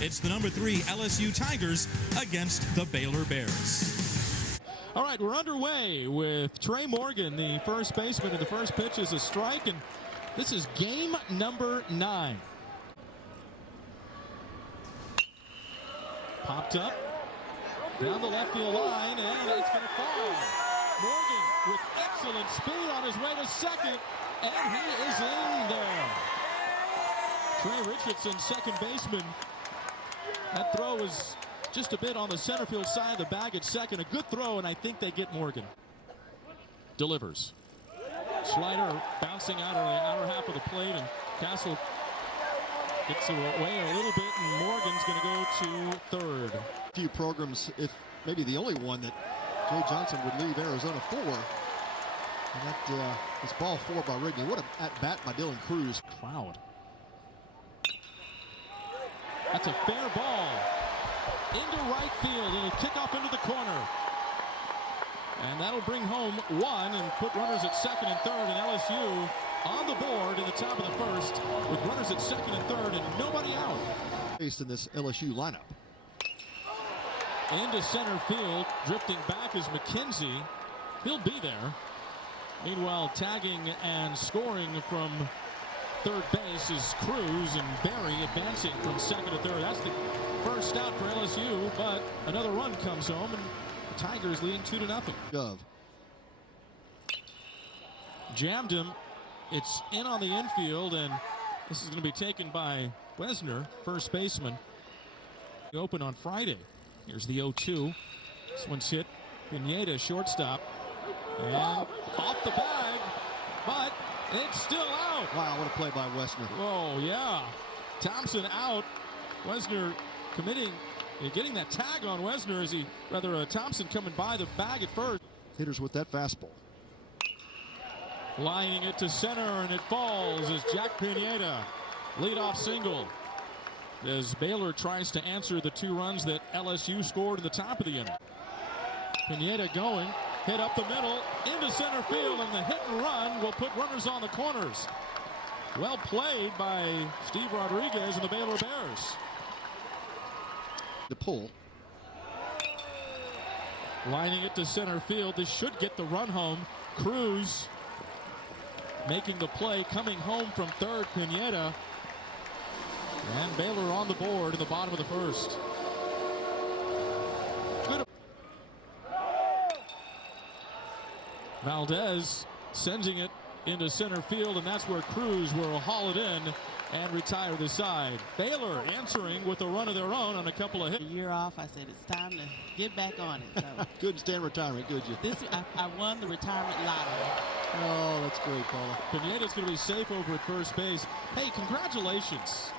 It's the number 3 LSU Tigers against the Baylor Bears. All right, we're underway with Trey Morgan, the first baseman, and the first pitch is a strike, and this is game number 9. Popped up down the left field line, and it's going to fall. Morgan with excellent speed on his way to second, and he is in there. Trey Richardson, second baseman. That throw was just a bit on the center field side of the bag at second. A good throw, and I think they get Morgan. Delivers. Slider bouncing out of the outer half of the plate, and Castle gets away a little bit, and Morgan's going to go to third. A few programs, if maybe the only one, that Jay Johnson would leave Arizona for. And that is ball 4 by Rigney. What an at-bat by Dylan Cruz. Cloud. That's a fair ball. Into right field. It'll kick off into the corner. And that'll bring home 1 and put runners at second and third. And LSU on the board in the top of the first with runners at second and third and nobody out. Based in this LSU lineup. Into center field. Drifting back is McKenzie. He'll be there. Meanwhile, tagging and scoring from third base is Cruz, and Barry advancing from second to third. That's the first out for LSU, but another run comes home, and the Tigers leading 2-0. Gov. Jammed him. It's in on the infield, and this is going to be taken by Wesner, first baseman. Open on Friday. Here's the 0-2. This one's hit. Pineda, shortstop. And off the bag, but it's still out. Wow, what a play by Wesner. Oh, yeah. Thompson out. Wesner getting that tag on Wesner as Thompson coming by the bag at first. Hitters with that fastball. Lining it to center, and it falls as Jack Pineda. Leadoff single. As Baylor tries to answer the 2 runs that LSU scored at the top of the inning. Pineda going. Hit up the middle, into center field, and the hit and run will put runners on the corners. Well played by Steve Rodriguez and the Baylor Bears. The pull. Lining it to center field. This should get the run home. Cruz making the play, coming home from third, Pineda. And Baylor on the board in the bottom of the first. Good. Valdez sending it into center field, and that's where Cruz will haul it in and retire the side. Baylor answering with a run of their own on a couple of hits. A year off, I said it's time to get back on it. So. Couldn't stand retirement, could you? I won the retirement lottery. Oh, that's great, Paula. Pineda's going to be safe over at first base. Hey, congratulations.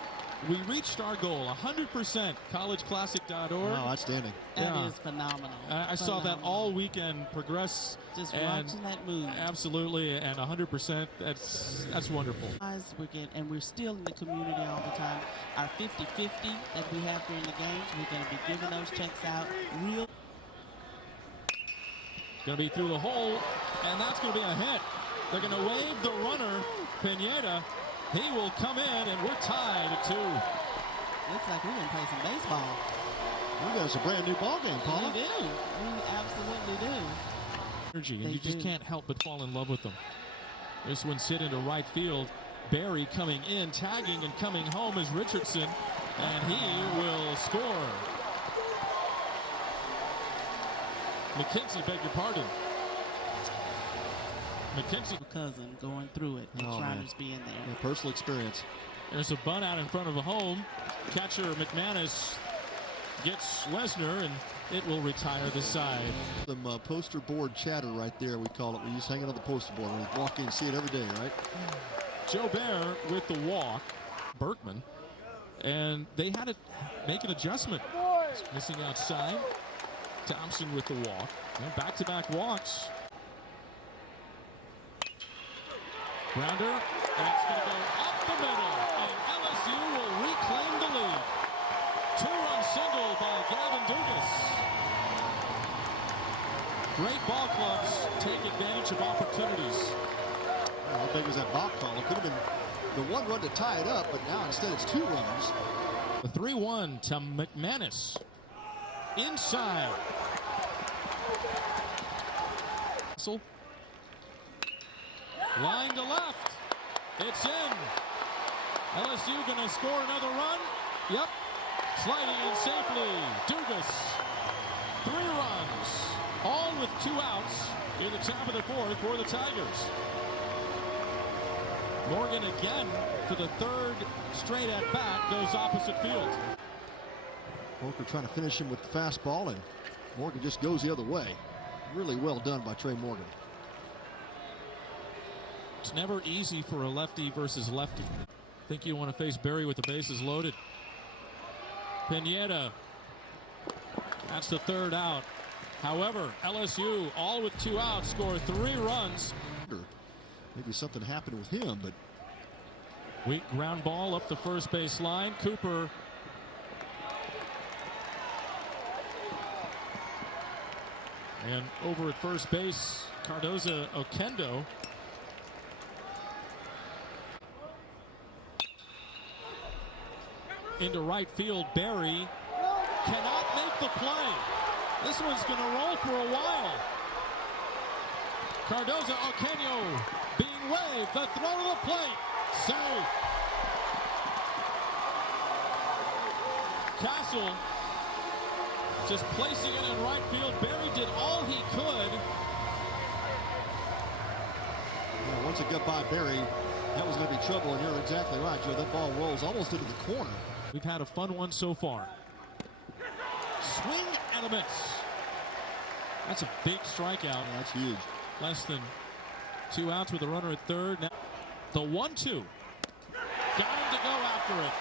We reached our goal, 100%, collegeclassic.org. Oh, outstanding. That is phenomenal. I saw that all weekend progress. Just watching that move. Absolutely, and 100%, that's wonderful. We're still in the community all the time. Our 50-50 that we have during the games, we're going to be giving those checks out real. Going to be through the hole, and that's going to be a hit. They're going to wave the runner, Pineda. He will come in, and we're tied at 2. Looks like we're going to play some baseball. We got us a brand new ball game, Paula. We do. We absolutely do. Energy, and you just can't help but fall in love with them. This one's hit into right field. Barry coming in, tagging, and coming home is Richardson, and he will score. McKenzie, beg your pardon. McKenzie. Cousin going through it and trying to be in there. Yeah, personal experience. There's a bunt out in front of a home. Catcher McManus gets Wesner, and it will retire the side. Some poster board chatter right there, we call it. We used to hang it on the poster board. We walk in and see it every day, right? Joe Bear with the walk. Berkman. And they had to make an adjustment. Missing outside. Thompson with the walk. Back-to-back walks. Grounder, and it's going to go up the middle, and LSU will reclaim the lead. 2-run single by Gavin Dugas. Great ball clubs take advantage of opportunities. How big was that balk call? It could have been the 1 run to tie it up, but now instead it's 2 runs. The 3-1 to McManus. Inside. Line to left. It's in. LSU going to score another run. Yep. Sliding in safely. Dugas. 3 runs. All with 2 outs in the top of the 4th for the Tigers. Morgan again for the 3rd straight at bat goes opposite field. Walker trying to finish him with the fastball, and Morgan just goes the other way. Really well done by Trey Morgan. It's never easy for a lefty versus lefty. I think you want to face Berry with the bases loaded. Pineda. That's the 3rd out. However, LSU, all with 2 outs, score 3 runs. Maybe something happened with him, but weak ground ball up the first base line. Cooper. And over at first base, Cardoza Oquendo. Into right field, Berry cannot make the play. This one's going to roll for a while. Cardoza Oquendo being waved. The throw to the plate. Safe. Castle just placing it in right field. Berry did all he could. Yeah, once it got by Berry, that was going to be trouble, and you're exactly right, Joe. That ball rolls almost into the corner. We've had a fun one so far. Swing and a miss. That's a big strikeout. Yeah, that's huge. Less than 2 outs with a runner at 3rd. Now the 1-2. Got him to go after it.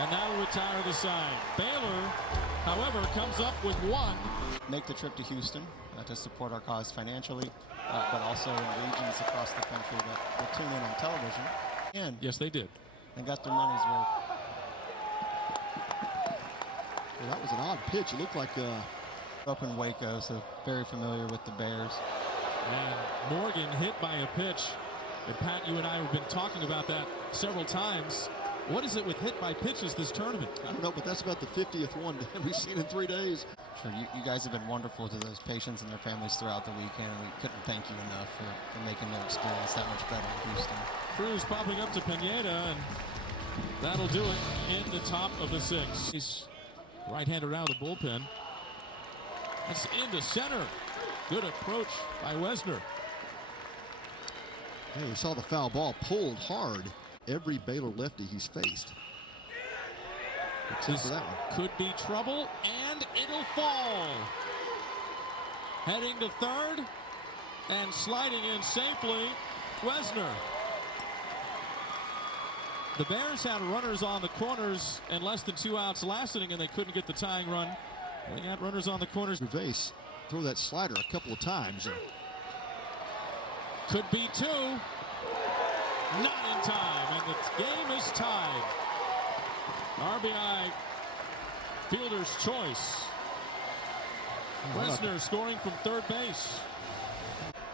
And that'll retire the side. Baylor, however, comes up with 1. Make the trip to Houston to support our cause financially, but also in regions across the country that tune in on television. And yes, they did. They got their money's worth. Well, that was an odd pitch. It looked like up in Waco, so very familiar with the Bears. And Morgan hit by a pitch. And Pat, you and I have been talking about that several times. What is it with hit by pitches this tournament? I don't know, but that's about the 50th one we've seen in 3 days. Sure, you guys have been wonderful to those patients and their families throughout the weekend. We couldn't thank you enough for making their experience that much better in Houston. Cruz popping up to Pineda, and that'll do it in the top of the 6th. He's right-hander out of the bullpen. That's into center. Good approach by Wesner. Hey, you saw the foul ball pulled hard. Every Baylor lefty he's faced. Except for that one. Could be trouble, and it'll fall. Heading to 3rd, and sliding in safely, Wesner. The Bears had runners on the corners and less than 2 outs last inning, and they couldn't get the tying run. They got runners on the corners. Gervais throw that slider a couple of times. Could be 2. Not in time, and the game is tied. RBI fielder's choice. Wesner scoring from 3rd base.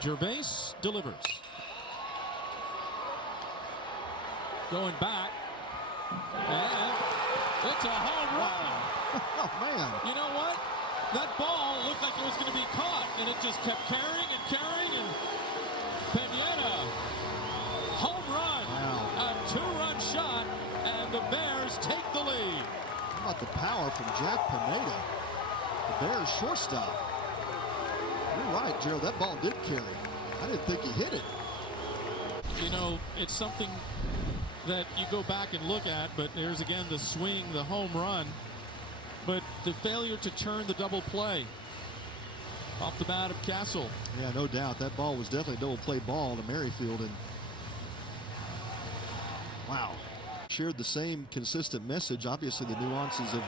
Gervais delivers. Going back, and it's a home run. Oh, man. You know what? That ball looked like it was going to be caught, and it just kept carrying and carrying, and Pineda, home run. Wow. A 2-run shot, and the Bears take the lead. How about the power from Jack Pineda, the Bears shortstop? You're right, Gerald. That ball did carry. I didn't think he hit it. You know, it's something that you go back and look at, but there's again the swing, the home run, but the failure to turn the double play off the bat of Castle. Yeah, no doubt. That ball was definitely a double play ball to Merrifield, and wow. Shared the same consistent message. Obviously, the nuances of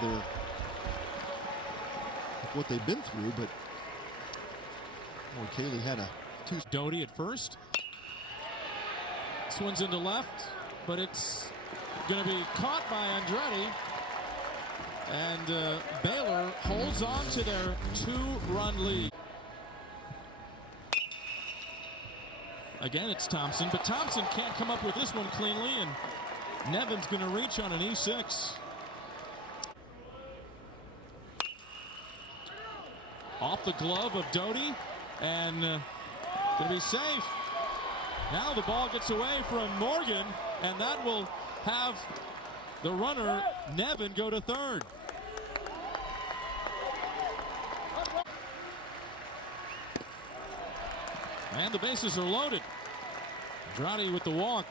what they've been through, but Kaylee had a 2. Doty at first. This one's into left, but it's going to be caught by Andretti. And Baylor holds on to their 2-run lead. Again, it's Thompson, but Thompson can't come up with this one cleanly, and Nevin's going to reach on an E6. Off the glove of Doty, and going to be safe. Now the ball gets away from Morgan, and that will have the runner, Nevin, go to third. And the bases are loaded. Andrade with the walk.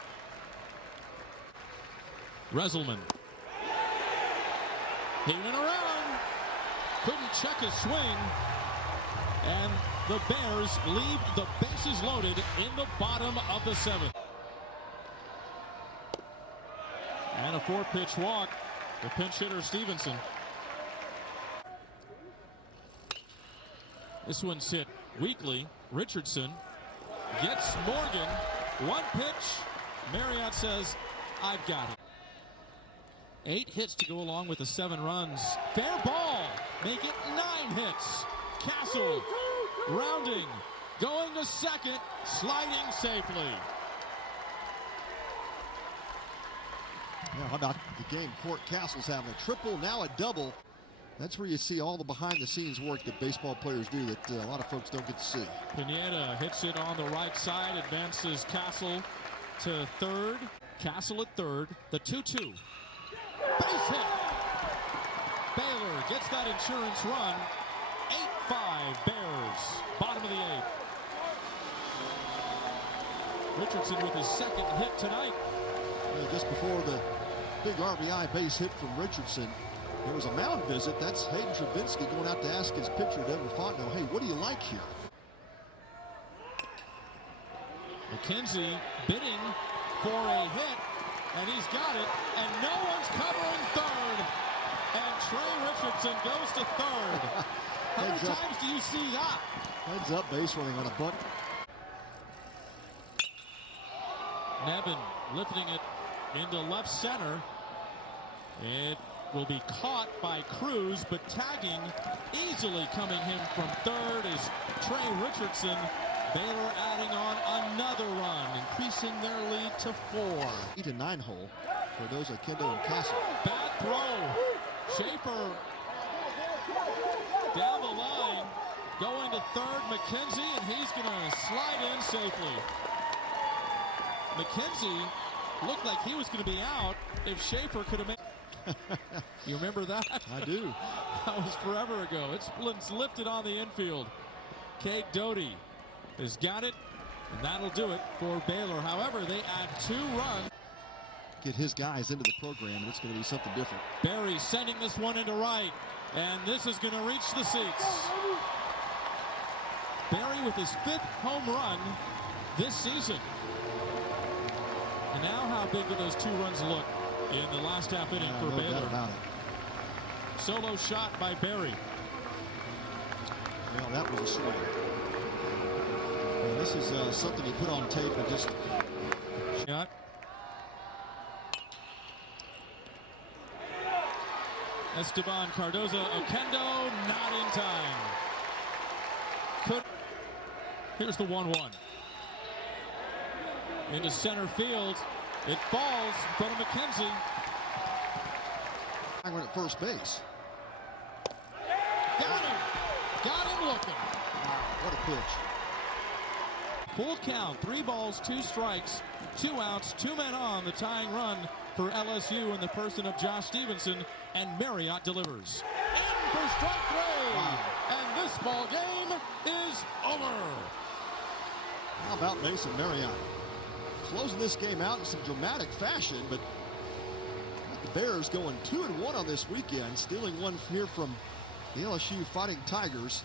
Reselman. Heaving it around. Couldn't check his swing. And the Bears leave the bases loaded in the bottom of the seventh. And a 4-pitch walk. The pinch hitter, Stevenson. This one's hit weakly. Richardson gets Morgan. One pitch. Marriott says, I've got it. 8 hits to go along with the 7 runs. Fair ball. Make it 9 hits. Castle rounding. Going to second. Sliding safely. Now, how about the game? Court Castle's having a triple, now a double. That's where you see all the behind-the-scenes work that baseball players do that a lot of folks don't get to see. Pineda hits it on the right side, advances Castle to third. Castle at third, the 2-2. Base hit. Baylor gets that insurance run. 8-5 Bears, bottom of the 8th. Richardson with his second hit tonight. Just before the big RBI base hit from Richardson, there was a mound visit. That's Hayden Travinsky going out to ask his pitcher, Devin Fontenot, hey, what do you like here? McKenzie bidding for a hit, and he's got it, and no one's covering third. And Trey Richardson goes to third. How many times do you see that? Heads up base running on a bunt. Nevin lifting it into left center. It will be caught by Cruz, but tagging easily coming him from third is Trey Richardson. Baylor adding on another run, increasing their lead to 4. 8-9 hole for those at Kendo and Castle. Bad throw. Schaefer down the line, going to third, McKenzie, and he's going to slide in safely. McKenzie looked like he was going to be out if Schaefer could have made. You remember that? I do. That was forever ago. It's lifted on the infield. Cade Doty has got it, and that'll do it for Baylor. However, they add 2 runs. Get his guys into the program. It's going to be something different. Barry sending this one into right, and this is going to reach the seats. Barry with his 5th home run this season. And now how big do those 2 runs look in the last half inning for no Baylor? doubt about it. Solo shot by Barry. Well, that was a swing. And this is something you put on tape and just... Shot. Esteban Cardoza Oquendo, not in time. Here's the 1-1. Into center field. It falls in front of McKenzie. I went at first base. Got him. Got him looking. Wow, what a pitch. Full count. 3 balls, 2 strikes, 2 outs, 2 men on. The tying run for LSU in the person of Josh Stevenson, and Marriott delivers. In for strike 3. Wow. And this ball game is over. How about Mason Marriott? Closing this game out in some dramatic fashion, but the Bears going 2-1 on this weekend, stealing one here from the LSU Fighting Tigers.